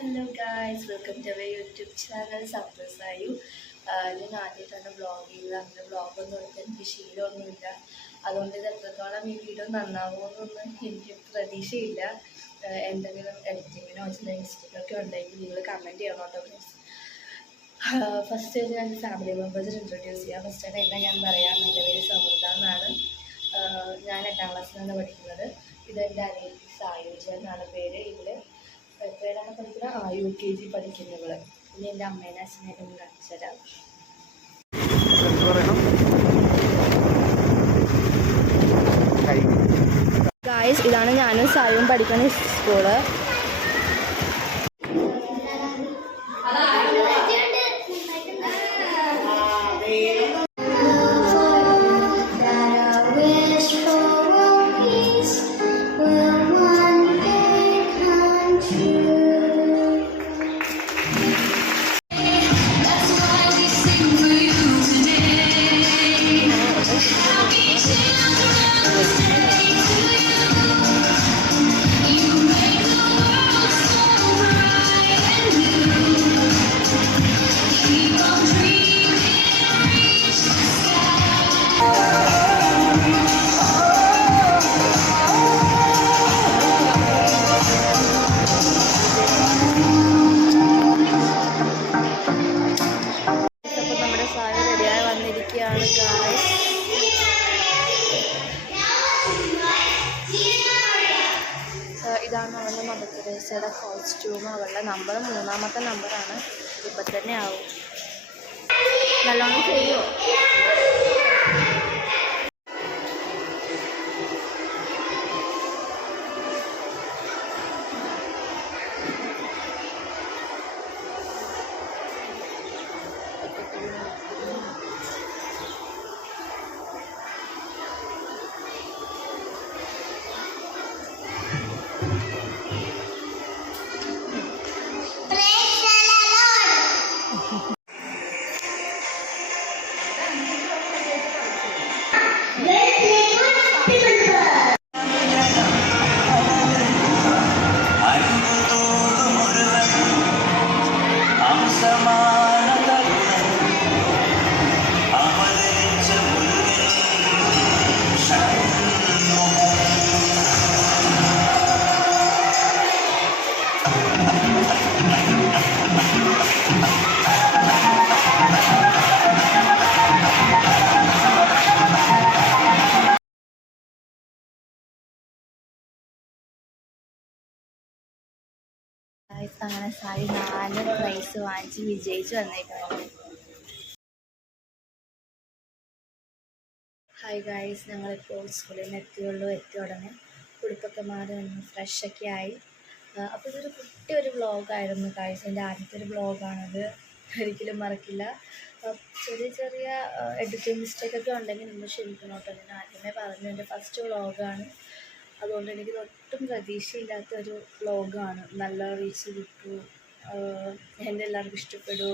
Hello guys, welcome to our YouTube channel സപ്രസായു. ഞാൻ ആദ്യമായിട്ടാണ് വ്ളോഗ് ചെയ്തത്. അങ്ങനെ വ്ളോഗൊന്നും എടുത്ത് എനിക്ക് ശീലമൊന്നുമില്ല. അതുകൊണ്ട് ഇത് എത്രത്തോളം ഈ വീഡിയോ നന്നാവുമെന്നൊന്നും എനിക്ക് പ്രതീക്ഷയില്ല. എന്തെങ്കിലും എഡിറ്റിങ്ങിനോ ചില മിസ്റ്റേക്കൊക്കെ ഉണ്ടെങ്കിൽ നിങ്ങൾ കമൻറ്റ് ചെയ്യണം കേട്ടോ പ്ലീസ്. ഫസ്റ്റ് ഞാൻ ഫാമിലി മെമ്പേഴ്സിന് ഇൻട്രൊഡ്യൂസ് ചെയ്യാം. ഫസ്റ്റായിട്ട് എന്നെ ഞാൻ പറയാം. എൻ്റെ പേര് സമൃദ്ധ എന്നാണ്. ഞാൻ 8ാം ക്ലാസ്സിലാണ് പഠിക്കുന്നത്. ഇതെൻ്റെ അനിയത്തി സായുജ എന്നാണ് പേര്. ഇതിൽ എത്രയാണ് പഠിക്കുന്നത്? UKG പഠിക്കുന്നത്. ഇനി എൻ്റെ അമ്മേനെ അച്ഛനെയൊക്കെ ഒന്ന് കാണിച്ചു തരാം. ഗായ്സ്, ഇതാണ് ഞാനും സായും പഠിക്കുന്ന സ്കൂള്. ഇതാണ് അവളുടെ മദർ തെരേസയുടെ കോസ്റ്റ്യൂം. അവളുടെ നമ്പർ 3ാമത്തെ നമ്പറാണ്. ഇപ്പം തന്നെ ആവും. നല്ലോണം ചെയ്യുമോ? അങ്ങനെ സായി 4 പ്രൈസ് വാങ്ങിച്ച് വിജയിച്ച് വന്നേക്കുന്നത്. ഹായ് ഗായ്സ്, ഞങ്ങളിപ്പോൾ സ്കൂളിൽ നിന്ന് എത്തിയ ഉടനെ ഉടുപ്പൊക്കെ മാറി വന്ന് ഫ്രഷൊക്കെ ആയി. അപ്പോൾ ഇതൊരു കുട്ടിയൊരു വ്ളോഗായിരുന്നു ഗായ്സ്. എൻ്റെ ആദ്യത്തെ ഒരു വ്ളോഗാണത്. ഒരിക്കലും മറക്കില്ല. ചെറിയ ചെറിയ എഡിറ്റിംഗ് മിസ്റ്റേക്കൊക്കെ ഉണ്ടെങ്കിൽ നമ്മൾ ക്ഷമിക്കണം കേട്ടോ. ഞാൻ ആദ്യമേ പറഞ്ഞു, എൻ്റെ ഫസ്റ്റ് വ്ളോഗാണ്. അതുകൊണ്ട് എനിക്ക് ഒട്ടും പ്രതീക്ഷയില്ലാത്തൊരു വ്ളോഗാണ്. നല്ല റീച്ച് കിട്ടൂ, എൻ്റെ എല്ലാവർക്കും ഇഷ്ടപ്പെടൂ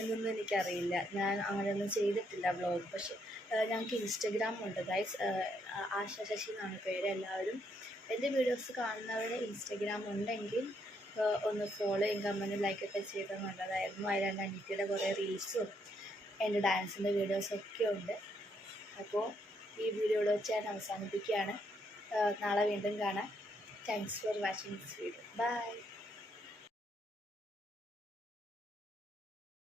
എന്നൊന്നും എനിക്കറിയില്ല. ഞാൻ അങ്ങനെയൊന്നും ചെയ്തിട്ടില്ല വ്ളോഗ്. പക്ഷേ ഞങ്ങൾക്ക് ഇൻസ്റ്റഗ്രാം ഉണ്ട് ഗൈസ്. ആശ ശശി എന്നാണ് പേര്. എല്ലാവരും എൻ്റെ വീഡിയോസ് കാണുന്നവരുടെ ഇൻസ്റ്റഗ്രാം ഉണ്ടെങ്കിൽ ഒന്ന് ഫോളോ ചെയ്യും, കമൻറ്റ് ലൈക്കൊക്കെ ചെയ്താൽ നല്ലതായിരുന്നു. അതിൽ എൻ്റെ അനിയത്തിയുടെ കുറേ റീൽസും എൻ്റെ ഡാൻസിൻ്റെ വീഡിയോസൊക്കെ ഉണ്ട്. അപ്പോൾ ഈ വീഡിയോയുടെ വെച്ച് ഞാൻ അവസാനിപ്പിക്കുകയാണ്. നാളെ വീണ്ടും കാണാം. Thanks for watching this video. By.